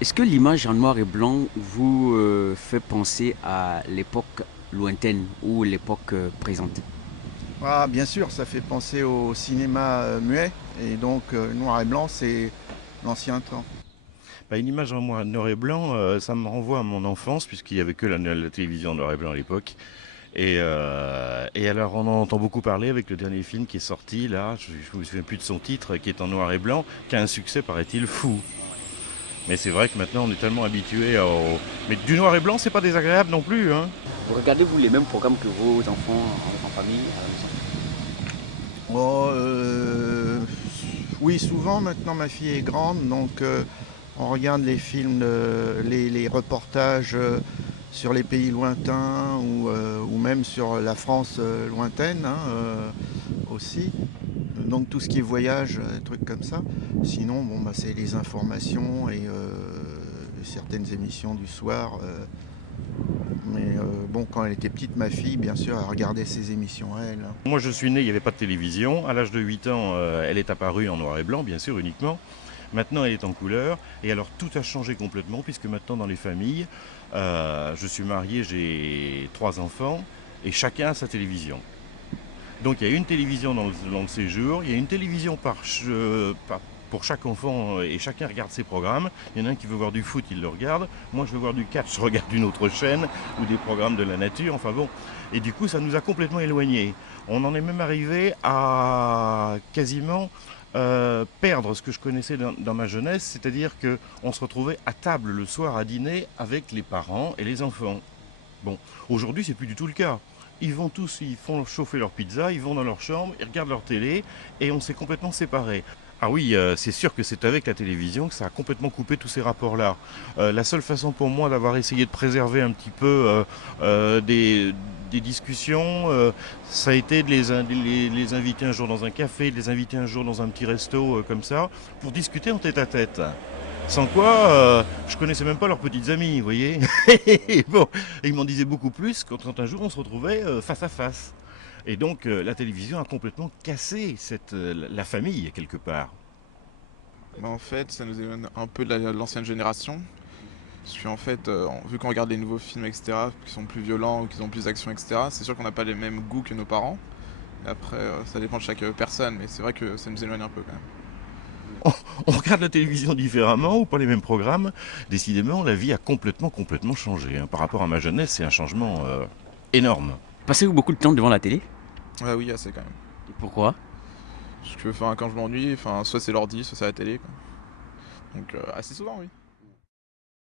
Est-ce que l'image en noir et blanc vous fait penser à l'époque lointaine ou l'époque présente? Ah, bien sûr, ça fait penser au cinéma muet, et donc noir et blanc, c'est l'ancien temps. Bah, une image en noir et blanc, ça me renvoie à mon enfance, puisqu'il n'y avait que la télévision en noir et blanc à l'époque. Et alors, on en entend beaucoup parler avec le dernier film qui est sorti, là, je ne me souviens plus de son titre, qui est en noir et blanc, qui a un succès, paraît-il, fou. Mais c'est vrai que maintenant, on est tellement habitué au... Mais du noir et blanc, c'est pas désagréable non plus, hein. Regardez-vous les mêmes programmes que vos enfants en famille à la maison? Oh, oui, souvent, maintenant ma fille est grande, donc on regarde les films, les reportages sur les pays lointains ou même sur la France lointaine, hein, aussi. Donc tout ce qui est voyage, trucs comme ça. Sinon, bon, bah, c'est les informations et certaines émissions du soir. Mais bon, quand elle était petite, ma fille, bien sûr, elle regardait ses émissions à elle, hein. Moi, je suis né, il n'y avait pas de télévision. À l'âge de 8 ans, elle est apparue en noir et blanc, bien sûr, uniquement. Maintenant, elle est en couleur. Et alors, tout a changé complètement, puisque maintenant, dans les familles, je suis marié, j'ai 3 enfants, et chacun a sa télévision. Donc, il y a une télévision dans le séjour, il y a une télévision pour chaque enfant, et chacun regarde ses programmes. Il y en a un qui veut voir du foot, il le regarde. Moi, je veux voir du catch, je regarde une autre chaîne, ou des programmes de la nature, enfin bon. Et du coup, ça nous a complètement éloignés. On en est même arrivé à quasiment perdre ce que je connaissais dans ma jeunesse, c'est-à-dire qu'on se retrouvait à table le soir à dîner avec les parents et les enfants. Bon, aujourd'hui, c'est plus du tout le cas. Ils vont tous, ils font chauffer leur pizza, ils vont dans leur chambre, ils regardent leur télé, et on s'est complètement séparés. Ah oui, c'est sûr que c'est avec la télévision que ça a complètement coupé tous ces rapports-là. La seule façon pour moi d'avoir essayé de préserver un petit peu des discussions, ça a été de les inviter un jour dans un café, de les inviter un jour dans un petit resto comme ça, pour discuter en tête-à-tête. Sans quoi, je connaissais même pas leurs petites amies, vous voyez. Et bon, ils m'en disaient beaucoup plus quand un jour on se retrouvait face à face. Et donc la télévision a complètement cassé la famille quelque part. Bah, en fait, ça nous éloigne un peu de l'ancienne génération. Parce qu'en fait, vu qu'on regarde les nouveaux films, etc., qui sont plus violents ou qui ont plus d'action, etc., c'est sûr qu'on n'a pas les mêmes goûts que nos parents. Et après, ça dépend de chaque personne, mais c'est vrai que ça nous éloigne un peu quand même. On regarde la télévision différemment ou pas les mêmes programmes. Décidément, la vie a complètement changé, hein. Par rapport à ma jeunesse, c'est un changement énorme. Passez-vous beaucoup de temps devant la télé? Ouais, oui, assez quand même. Et pourquoi? Parce que enfin, quand je m'ennuie, enfin, soit c'est l'ordi, soit c'est la télé, quoi. Donc assez souvent, oui.